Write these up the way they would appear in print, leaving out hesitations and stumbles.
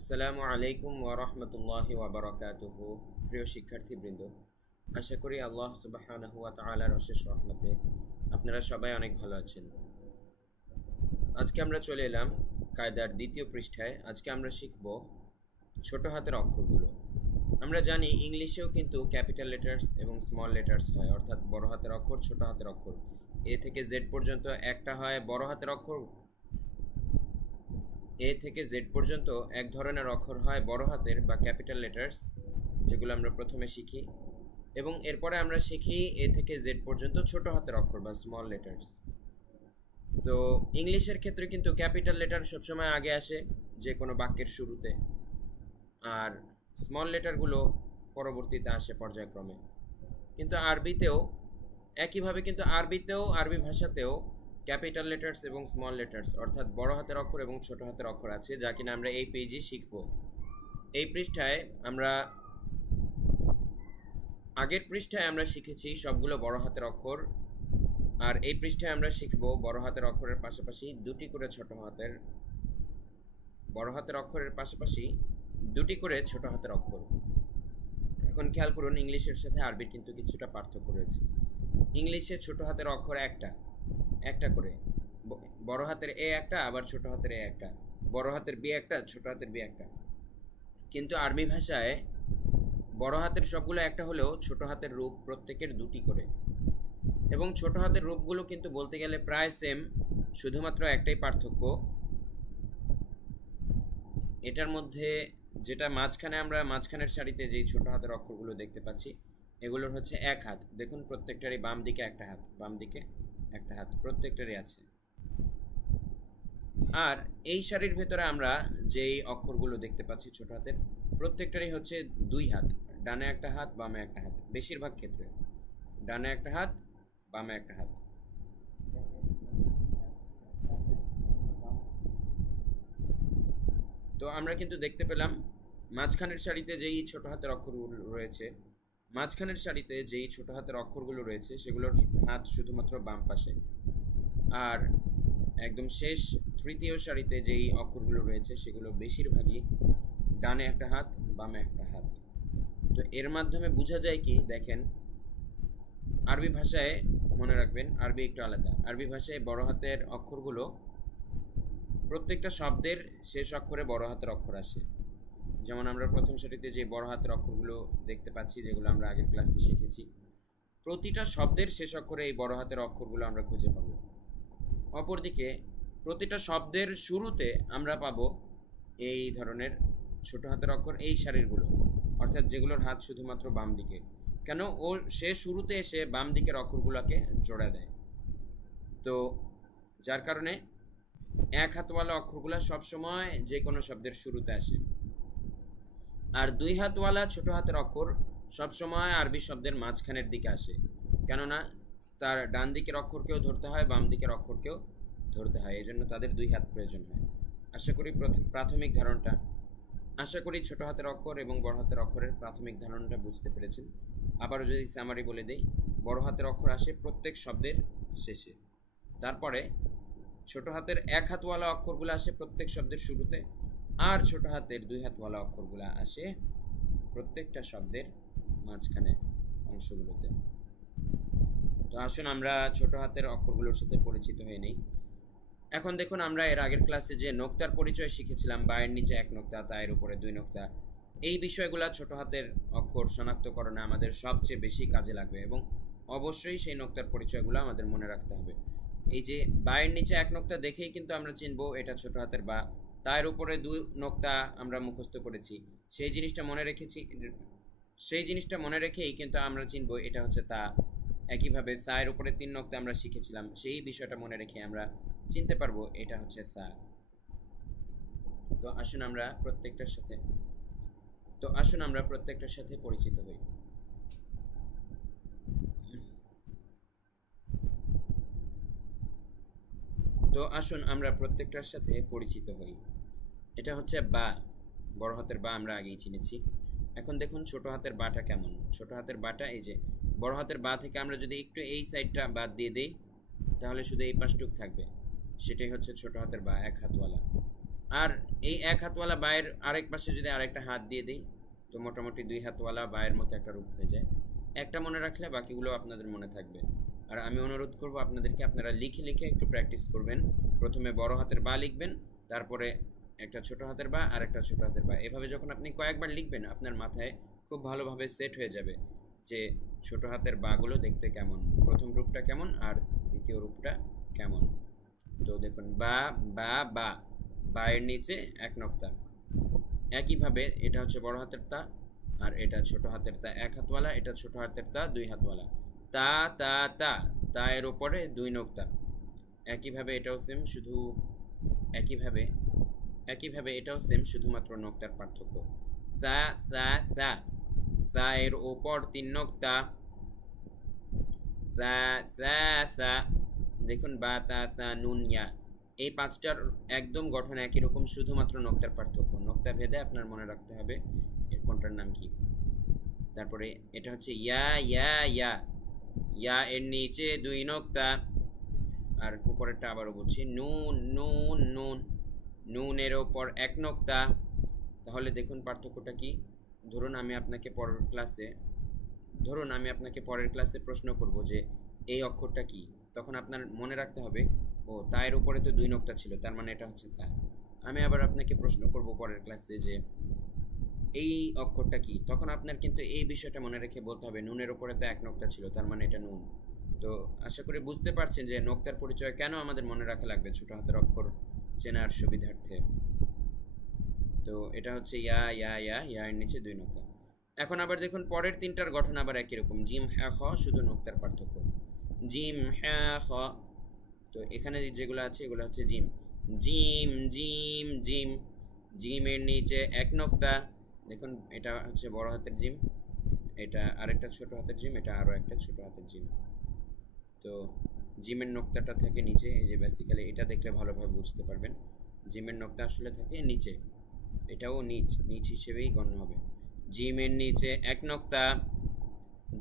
আসসালামু আলাইকুম ওয়া রাহমাতুল্লাহি ওয়া বারাকাতুহু। প্রিয় শিক্ষার্থীবৃন্দ, আশা করি আল্লাহ সুবহানাহু ওয়া তাআলার অশেষ রহমতে আপনারা সবাই অনেক ভালো আছেন। আজকে আমরা চলে এলাম কায়দার দ্বিতীয় পৃষ্ঠায়। আজকে আমরা শিখব ছোট হাতের অক্ষরগুলো। আমরা জানি ইংলিশেও কিন্তু ক্যাপিটাল লেটার্স এবং স্মল লেটার্স হয়, অর্থাৎ বড় হাতের অক্ষর, ছোট হাতের অক্ষর। এ থেকে জেড পর্যন্ত একটা হয় বড় হাতের অক্ষর, এ থেকে জেড পর্যন্ত এক ধরনের অক্ষর হয় বড় হাতের বা ক্যাপিটাল লেটার্স, যেগুলো আমরা প্রথমে শিখি, এবং এরপরে আমরা শিখি এ থেকে জেড পর্যন্ত ছোট হাতের অক্ষর বা স্মল লেটার্স। তো ইংলিশের ক্ষেত্রে কিন্তু ক্যাপিটাল লেটার সবসময় আগে আসে যে কোনো বাক্যের শুরুতে, আর স্মল লেটারগুলো পরবর্তীতে আসে পর্যায়ক্রমে। কিন্তু আরবিতেও একইভাবে, কিন্তু আরবি ভাষাতেও ক্যাপিটাল লেটার্স এবং স্মল লেটার্স অর্থাৎ বড় হাতের অক্ষর এবং ছোট হাতের অক্ষর আছে, যা কিনা আমরা এই পেজে শিখব। এই পৃষ্ঠায় আমরা আগের পৃষ্ঠায় আমরা শিখেছি সবগুলো বড় হাতের অক্ষর, আর এই পৃষ্ঠায় আমরা শিখব বড় হাতের অক্ষরের পাশাপাশি দুটি করে ছোট হাতের, বড় হাতের অক্ষরের পাশাপাশি দুটি করে ছোট হাতের অক্ষর। এখন খেয়াল করুন, ইংলিশের সাথে আরবির কিন্তু কিছুটা পার্থক্য রয়েছে। ইংলিশে ছোট হাতের অক্ষর একটা করে, বড় হাতের এ একটা, আবার ছোট হাতের এ একটা, বড় হাতের বি একটা, ছোট হাতের বি একটা। কিন্তু আরবি ভাষায় বড় হাতের সবগুলো একটা হলেও ছোট হাতের রূপ প্রত্যেকের দুটি করে, এবং ছোট হাতের রূপগুলো কিন্তু বলতে গেলে প্রায় সেম, শুধুমাত্র একটাই পার্থক্য। এটার মধ্যে যেটা মাঝখানে, আমরা মাঝখানের সারিতে যেই ছোট হাতের অক্ষরগুলো দেখতে পাচ্ছি, এগুলোর হচ্ছে এক হাত। দেখুন প্রত্যেকটারই বাম দিকে একটা হাত, বাম দিকে একটা হাত প্রত্যেকটারই আছে। আর এই সারির ভেতরে আমরা যেই অক্ষরগুলো দেখতে পাচ্ছি ছোট হাতের, প্রত্যেকটারই হচ্ছে দুই হাত, ডানে একটা হাত বামে একটা হাত, বেশিরভাগ ক্ষেত্রে ডানে একটা হাত বামে একটা হাত। তো আমরা কিন্তু দেখতে পেলাম মাঝখানের সারিতে যেই ছোট হাতের অক্ষরগুলো রয়েছে, সেগুলোর হাত শুধুমাত্র বাম পাশে, আর একদম শেষ তৃতীয় সারিতে যেই অক্ষরগুলো রয়েছে সেগুলো বেশিরভাগই ডানে একটা হাত বামে একটা হাত। তো এর মাধ্যমে বোঝা যায় কি, দেখেন আরবি ভাষায়, মনে রাখবেন আরবি একটু আলাদা। আরবি ভাষায় বড় হাতের অক্ষরগুলো প্রত্যেকটা শব্দের শেষ অক্ষরে বড় হাতের অক্ষর আসে। যেমন আমরা প্রথম সারিতে যে বড় হাতের অক্ষরগুলো দেখতে পাচ্ছি, যেগুলো আমরা আগের ক্লাসে শিখেছি, প্রতিটা শব্দের শেষ অক্ষরে এই বড় হাতের অক্ষরগুলো আমরা খুঁজে পাবো। অপরদিকে প্রতিটা শব্দের শুরুতে আমরা পাবো এই ধরনের ছোট হাতের অক্ষর, এই সারিরগুলো, অর্থাৎ যেগুলোর হাত শুধুমাত্র বাম দিকে। কেন? সে শুরুতে এসে বাম দিকের অক্ষরগুলোকে জোড়া দেয়। তো যার কারণে এক হাতওয়ালা অক্ষরগুলো সবসময় যে কোনো শব্দের শুরুতে আসে, আর দুই হাতওয়ালা ছোট হাতের অক্ষর সবসময় আরবি শব্দের মাঝখানের দিকে আসে, কেননা তার ডান দিকের অক্ষরকেও ধরতে হয় বাম দিকের অক্ষরকেও ধরতে হয়, এই জন্য তাদের দুই হাত প্রয়োজন হয়। আশা করি ছোট হাতের অক্ষর এবং বড় হাতের অক্ষরের প্রাথমিক ধারণাটা বুঝতে পেরেছেন। আবারও যদি সামারি বলে দেই, বড় হাতের অক্ষর আসে প্রত্যেক শব্দের শেষে, তারপরে ছোট হাতের এক হাতওয়ালা অক্ষরগুলো আসে প্রত্যেক শব্দের শুরুতে, আর ছোট হাতের দুই হাতওয়ালা অক্ষরগুলো আসে প্রত্যেকটা শব্দের মাঝখানে অংশগুলোতে। তো আসুন আমরা ছোট হাতের অক্ষরগুলোর সাথে পরিচিত হয়ে নেই। এখন দেখুন, আমরা এর আগের ক্লাসে যে নোক্তার পরিচয় শিখেছিলাম, বায়ের নিচে এক নোক্তা, তায়ের উপরে দুই নোক্তা, এই বিষয়গুলো ছোট হাতের অক্ষর শনাক্তকরণে আমাদের সবচেয়ে বেশি কাজে লাগবে, এবং অবশ্যই সেই নোক্তার পরিচয়গুলো আমাদের মনে রাখতে হবে। এই যে বায়ের নিচে এক নোক্তা দেখেই কিন্তু আমরা চিনবো এটা ছোট হাতের বা। তায়ের উপরে দুই নোক্তা আমরা মুখস্থ করেছি, সেই জিনিসটা মনে রেখেই কিন্তু আমরা চিনবো এটা হচ্ছে তা। একইভাবে তায়ের উপরে তিন নোক্তা আমরা শিখেছিলাম, সেই বিষয়টা মনে রেখে আমরা চিনতে পারবো এটা হচ্ছে তা। তো আসুন আমরা প্রত্যেকটার সাথে পরিচিত হই। এটা হচ্ছে বা, বড় হাতের বা আমরা আগেই চিনেছি। এখন দেখুন ছোট হাতের বাটা কেমন। ছোট হাতের বাটা, এই যে বড় হাতের বা থেকে আমরা যদি একটু এই সাইডটা বাদ দিয়ে দেই, তাহলে শুধু এই পাশটুক থাকবে, সেটাই হচ্ছে ছোট হাতের বা, এক হাতওয়ালা। আর এই এক হাতওয়ালা বায়ের আরেক পাশে যদি আরেকটা হাত দিয়ে দিই তো মোটামুটি দুই হাতওয়ালা বায়ের মতো একটা রূপ হয়ে যায়। একটা মনে রাখলে বাকিগুলো আপনাদের মনে থাকবে। আর আমি অনুরোধ করব আপনাদেরকে, আপনারা লিখে লিখে একটু প্র্যাকটিস করবেন। প্রথমে বড় হাতের বা লিখবেন, তারপরে একটা ছোট হাতের বা আর একটা ছোট হাতের বা। এভাবে যখন আপনি কয়েকবার লিখবেন আপনার মাথায় খুব ভালোভাবে সেট হয়ে যাবে যে ছোট হাতের বাগুলো দেখতে কেমন, প্রথম রূপটা কেমন আর দ্বিতীয় রূপটা কেমন। তো দেখুন বা বা বা, বায়ের নিচে এক নক্তা। একইভাবে এটা হচ্ছে বড় হাতের তা আর এটা ছোট হাতের তা, এক হাতওয়ালা, এটা ছোট হাতের তা দুই হাতওয়ালা। তা তা তা, তা এর ওপরে দুই নক্তা। একইভাবে এটাও সেম, শুধু একইভাবে এটাও সেম, শুধুমাত্র নক্তার পার্থক্য। সা সা সা, সা এর ওপর তিন নক্তা। সা সা সা, দেখুন বা তা সা নুন ইয়া, এই পাঁচটার একদম গঠন একই রকম, শুধুমাত্র নক্তার পার্থক্য। নক্তা ভেদে আপনার মনে রাখতে হবে এর কোনটার নাম কি। তারপরে এটা হচ্ছে ইয়া ইয়া ইয়া, ইয়া এর নিচে দুই নক্তা। আর উপরেরটা আবারও বলছি, নুন নুন নুন, নুনের ওপর এক নক্তা। তাহলে দেখুন পার্থক্যটা কি। ধরুন আমি আপনাকে পরের ক্লাসে প্রশ্ন করব যে এই অক্ষরটা কি, তখন আপনার মনে রাখতে হবে ও তায়ের উপরে তো দুই নক্তা ছিল, তার মানে এটা হচ্ছে তা। আমি আবার আপনাকে প্রশ্ন করব পরের ক্লাসে যে এই অক্ষরটা কি, তখন আপনার কিন্তু এই বিষয়টা মনে রেখে বলতে হবে নুনের উপরে তো এক নক্তা ছিল, তার মানে এটা নুন। তো আশা করি বুঝতে পারছেন যে নক্তার পরিচয় কেন আমাদের মনে রাখা লাগবে ছোট হাতের অক্ষর চেনার সুবিধার্থে। তো এটা হচ্ছে ইয়া ইয়া ইয়া, ইয়া এর নিচে দুই নক্তা। এখন আবার দেখুন পরের তিনটার গঠন আবার একই রকম, জিম হ্যাঁ খ, শুধু নক্তার পার্থক্য। জিম হ্যাঁ খ, তো এখানে যেগুলো আছে এগুলো হচ্ছে জিম। জিম জিম জিম, জিমের নিচে এক নক্তা। দেখুন এটা হচ্ছে বড় হাতের জিম, এটা আরেকটা ছোট হাতের জিম, এটা আরও একটা ছোট হাতের জিম। তো জিমের নক্তাটা থাকে নিচে, এই যে বেসিক্যালি এটা দেখলে ভালোভাবে বুঝতে পারবেন জিমের নক্তা আসলে থাকে নিচে, এটাও নিচ হিসেবেই গণ্য হবে। জিমের নিচে এক নক্তা।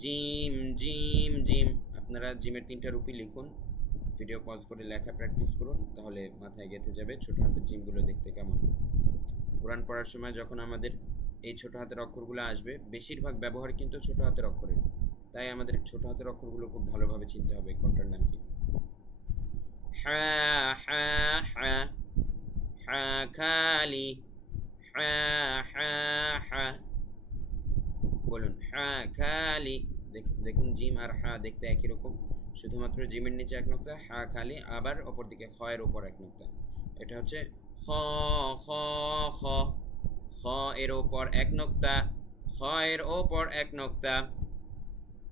জিম জিম জিম, আপনারা জিমের তিনটা রূপই লিখুন, ভিডিও পজ করে লেখা প্র্যাকটিস করুন, তাহলে মাথায় গেঁথে যাবে ছোট হাতের জিমগুলো দেখতে কেমন। কোরআন পড়ার সময় যখন আমাদের এই ছোট হাতের অক্ষরগুলো আসবে, বেশিরভাগ ব্যবহার কিন্তু ছোট হাতের অক্ষরের, তাই আমাদের ছোট হাতের অক্ষরগুলো খুব ভালোভাবে চিনতে হবে কোনটার নাম কি। হ্যাঁ হ্যাঁ হ্যাঁ, হ্যাঁ খালি, হ্যাঁ হ্যাঁ হ্যাঁ, বলুন হ্যাঁ খালি। দেখুন জিম আর হা দেখতে একই রকম, শুধুমাত্র জিমের নিচে এক নক্তা, হা খালি আবার অপরদিকে খ এর ওপর এক নক্তা। এটা হচ্ছে খ খ খ, খ এর ওপর এক নক্তা, খ এর ওপর এক নক্তা।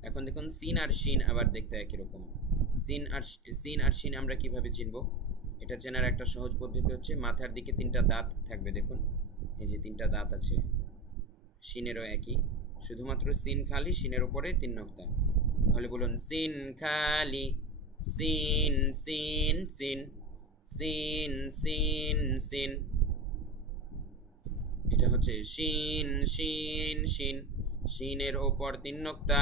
এখন দেখুন সিন আর শিন আবার দেখতে একই রকম। সিন আর শিন আমরা কিভাবে চিনব, এটা চেনার একটা সহজ পদ্ধতি হচ্ছে মাথার দিকে তিনটা দাঁত থাকবে, দেখুন এই যে তিনটা দাঁত আছে। শিনেরও একই, শুধুমাত্র সিন খালি, শিনের উপরে তিন নক্তা। তাহলে বলুন সিন খালি, সিন সিন সিন, সিন সিন সিন। এটা হচ্ছে শিন শিন শিন, শিনের ওপর তিন নক্তা।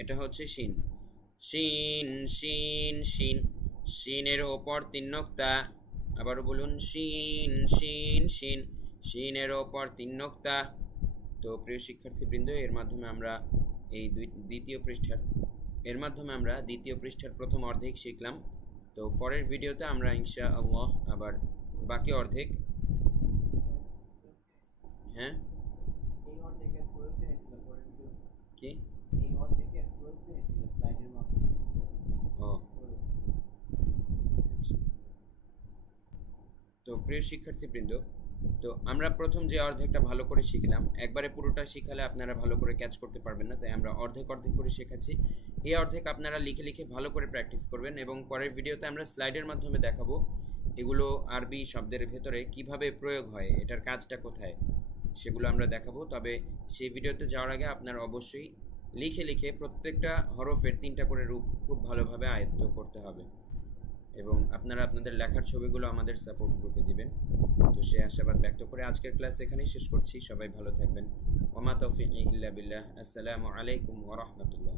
এটা হচ্ছে শিন, শিন শিন শিন, শিনের ওপর তিন নক্তা। আবারও বলুন শিন শিন শিন, শিনের ওপর তিন নক্তা। তো প্রিয় শিক্ষার্থীবৃন্দ, এর মাধ্যমে আমরা দ্বিতীয় পৃষ্ঠার প্রথম অর্ধেক শিখলাম। তো পরের ভিডিওতে আমরা ইনশাআল্লাহ আবার বাকি অর্ধেক, হ্যাঁ কি ও আচ্ছা। তো প্রিয় শিক্ষার্থীবৃন্দ, তো আমরা প্রথম যে অর্ধেকটা ভালো করে শিখলাম, একবারে পুরোটা শিখালে আপনারা ভালো করে ক্যাচ করতে পারবেন না, তাই আমরা অর্ধেক করে শেখাচ্ছি। এই অর্ধেক আপনারা লিখে লিখে ভালো করে প্র্যাকটিস করবেন, এবং পরের ভিডিওতে আমরা স্লাইডের মাধ্যমে দেখাবো এগুলো আরবি শব্দের ভেতরে কিভাবে প্রয়োগ হয়, এটার কাজটা কোথায়, সেগুলো আমরা দেখাবো। তবে সেই ভিডিওতে যাওয়ার আগে আপনার অবশ্যই লিখে লিখে প্রত্যেকটা হরফের তিনটা করে রূপ খুব ভালোভাবে আয়ত্ত করতে হবে। এবং আপনারা আপনাদের লেখার ছবিগুলো আমাদের সাপোর্ট গ্রুপে দিবেন। তো সে আশাবাদ ব্যক্ত করে আজকের ক্লাস এখানেই শেষ করছি। সবাই ভালো থাকবেন। ওমা তৌফিক ইল্লা বিল্লাহ। আসসালামু আলাইকুম ওয়া রাহমাতুল্লাহ।